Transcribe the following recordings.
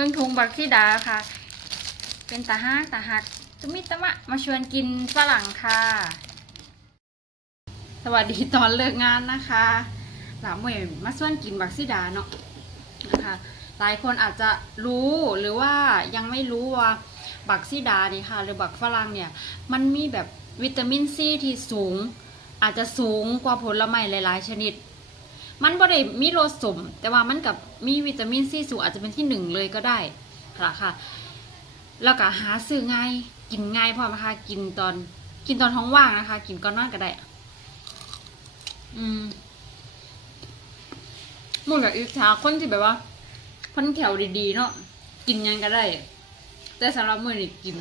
เบิ่งทุงบักซีดาค่ะ เป็นตาฮักตาฮักตุมิตะมะมาชวนกินฝรั่งค่ะ สวัสดีตอนเลิกงานนะคะหลามวยมาชวนกินบักซีดาเนาะนะคะ หลายคนอาจจะรู้หรือว่ายังไม่รู้ว่าบักซีดานี่ค่ะ หรือบักฝรั่งเนี่ย มันมีแบบวิตามินซีที่สูง อาจจะสูงกว่าผลไม้หลาย ๆ ชนิด มันบ่ได้มีรสสม แต่ว่ามันกับมีวิตามินซีสูงอาจจะเป็นที่หนึ่งเลยก็ได้ค่ะค่ะ แล้วก็หาซื้อง่าย กินง่ายพอนะคะกินตอน กินตอนท้องว่างนะคะ กินก่อนนอนก็ได้ อืมมุนกับอิจฉาคนที่แบบว่าพันแขวดีๆเนาะกินยังก็ได้ แต่สำหรับมือนี่กิน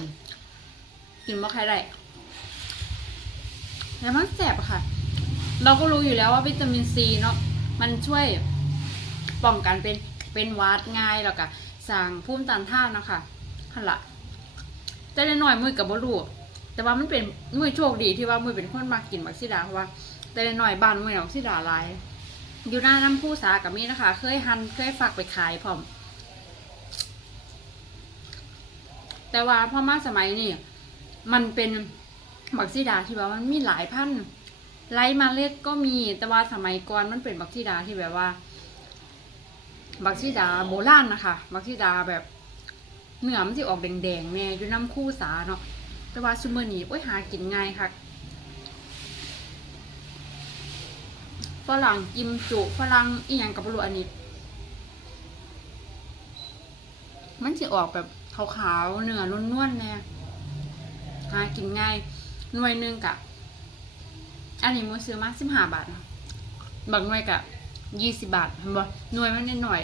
กินไม่ค่อยได้แล้วมันแสบค่ะ เราก็รู้อยู่แล้วว่าวิตามินซีเนาะ มันช่วยป้องกันเป็นเป็นวัดง่ายแล้วก็สร้างภูมิต้านทานนะค่ะขันละแต่น้อยมือกับบรูแต่ว่ามันเป็นมือโชคดีที่ว่ามือเป็นคนมากกินบักซิดาเพราะว่า แต่น้อยบ้านมือบักซิดาลาย อยู่หน้าน้ำผู้สากับมีนะคะ เคยหันเคยฝากไปขายพร้อมแต่ว่าพ่อมาสมัยนี้มันเป็นบักซีดาที่ว่ามันมีหลายพันธุ์ ไล่มาเล็ดก็มีแต่ว่าสมัยก่อนมันเป็นบักซีดาที่แบบว่า บักซีดาโบราณนะคะ บักซีดาแบบเนื้อมันที่ออกแดงๆเนี่ยอยู่น้ำคู่สาเนาะแต่ว่าซูเมอร์นีโอ้ยหากินง่ายค่ะฝรั่งกิมจุฝรั่งอีหยังกับบรูอันนี้ มันจะออกแบบขาวๆเนื้อนวลๆเนี่ยหากินง่ายหน่วยนึงกะ อันนี้มูซื้อมาสิบห้าบาทเนาะบางหน่วยกะยี่สิบาทเห็นบ่หน่วยมันนิดหน่อย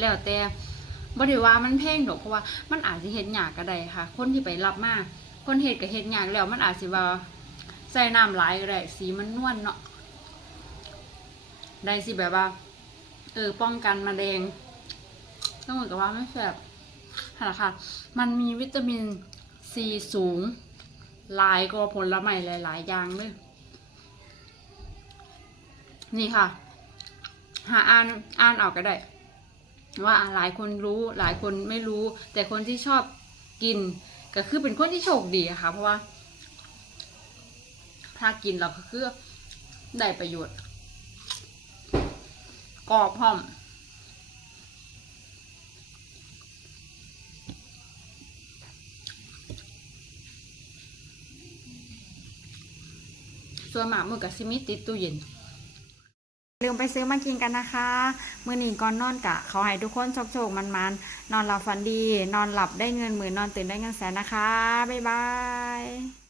แล้วแต่บ่ได้ว่ามันแพงดอกเพราะว่ามันอาจจะเฮ็ดยากก็ได้ค่ะ คนที่ไปรับมาคนเฮ็ดก็เฮ็ดหยากแล้วมันอาจสิว่าใส่น้ำหลายก็ได้สีมันนวลเนาะได้สิแบบว่า เออป้องกันมะเร็งก็เหมือนกับว่าไม่แบบค่ะค่ะ มันมีวิตามินซีสูง หลายกว่าผลไม้หลาย ๆ อย่างเลย นี่ค่ะ หาอ่านอ่านออกก็ได้ ว่าหลายคนรู้หลายคนไม่รู้ แต่คนที่ชอบกิน ก็คือเป็นคนที่โชคดีอะค่ะ เพราะว่า ถ้ากินเราก็คือได้ประโยชน์กรอบพร้อมส่วนหมากมือกับซิมิติดตู้เย็น ลืมไปซื้อมากินกันนะคะ มื่อนี้ก่อนนอนกะขอให้ทุกคนโชคโชคมันมันๆนอนหลับฝันดี นอนหลับได้เงินหมื่นนอนตื่นได้เงินแสนนะคะ บ๊ายบาย